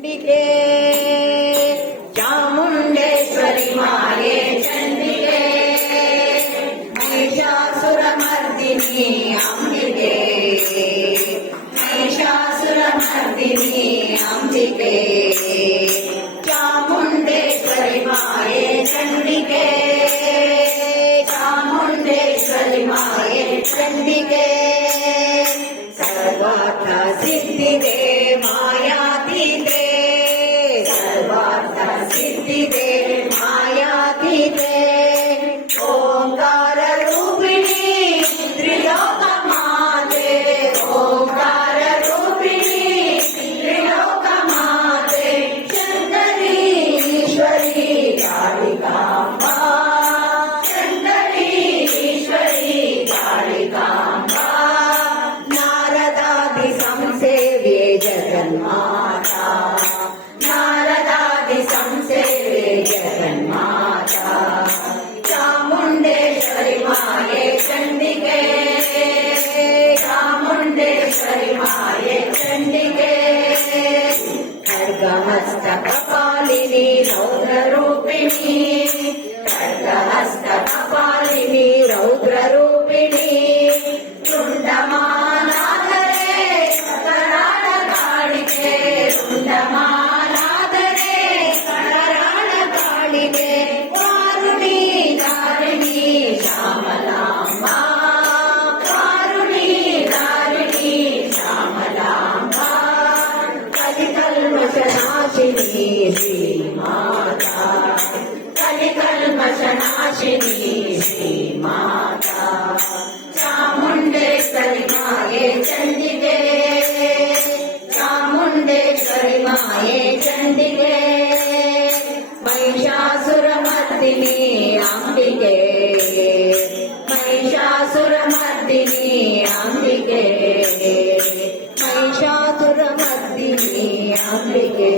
ಚಂಡಿಕೆ ಚಾಮುಂಡೇಶ್ವರಿ ಮಾಯೆ ಚಂಡಿಕೆ ಮಹಿಷಾಸುರ ಮರ್ದಿನಿ ಅಂಬಿಕೆ ಮಹಿಷಾಸುರ ಮರ್ದಿನಿ ಅಂಬಿಕೆ ಚಾಮುಂಡೇಶ್ವರಿ ಮಾಯೆ ಚಂಡಿಕೆ ಚಾಮುಂಡೇಶ್ವರಿ ಮಾಯೆ ಚಂಡಿಕೆ ಸರ್ವಾರ್ಥ ಸಿದ್ಧಿದೆ ಮಾಯಾತೀತೆ ಸರ್ವಾರ್ಥ ಸಿದ್ಧಿದೆ ಮಾಯಾತೀತೆ ಓಂಕಾರ ರೂಪಿಣಿ ತ್ರಿಲೋಕ ಮಾತೆ ಓಂಕಾರ ರೂಪಿಣಿ ತ್ರಿಲೋಕ ಮಾತೆ ಚಂದರಿ ಈಶ್ವರಿ ಕಾಳಿಕಾಂಬಾ ಚಂದರಿ ಈಶ್ವರಿ ಕಾಳಿಕಾಂಬಾ नारदादि संसेव्ये जगन्माता नारदादि संसेव्ये जगन्माता चामुण्डेश्वरि माये चण्डिके चामुण्डेश्वरि माये चण्डिके खड्गहस्तकपालिनी रौद्ररूपिणी खड्गहस्तकपालिनी रौद्ररूपिणी ರುಂಡಮಾಲಾದರೆ ಕರಾಳ ಕಾಳಿಕೆ ರುಂಡಮಾಲಾದರೆ ಕರಾಳ ಕಾಳಿಕೆ ವಾರುಣಿ ಧಾರಿಣಿ ಶ್ಯಾಮಲಾಂಬ ವಾರುಣಿ ಧಾರಿಣಿ ಶ್ಯಾಮಲಾಂಬ ಕಲಿಕಲ್ಮಷನಾಶಿನಿ ಶ್ರೀಮಾತಾ ಕಲಿಕಲ್ಮಷನಾಶಿನಿ ಶ್ರೀಮಾತಾ ಚಾಮುಂಡೇಶ್ವರಿ ಮಾಯೆ ಚಂಡಿಕೆ ಚಾಮುಂಡೇಶ್ವರಿ ಮಾಯೆ ಚಂಡಿಕೆ ಮಹಿಷಾಸುರ ಮರ್ದಿನಿ ಅಂಬಿಕೆ ಮಹಿಷಾಸುರ ಮರ್ದಿನಿ ಅಂಬಿಕೆ ಮಹಿಷಾಸುರ ಮರ್ದಿನಿ ಅಂಬಿಕೆ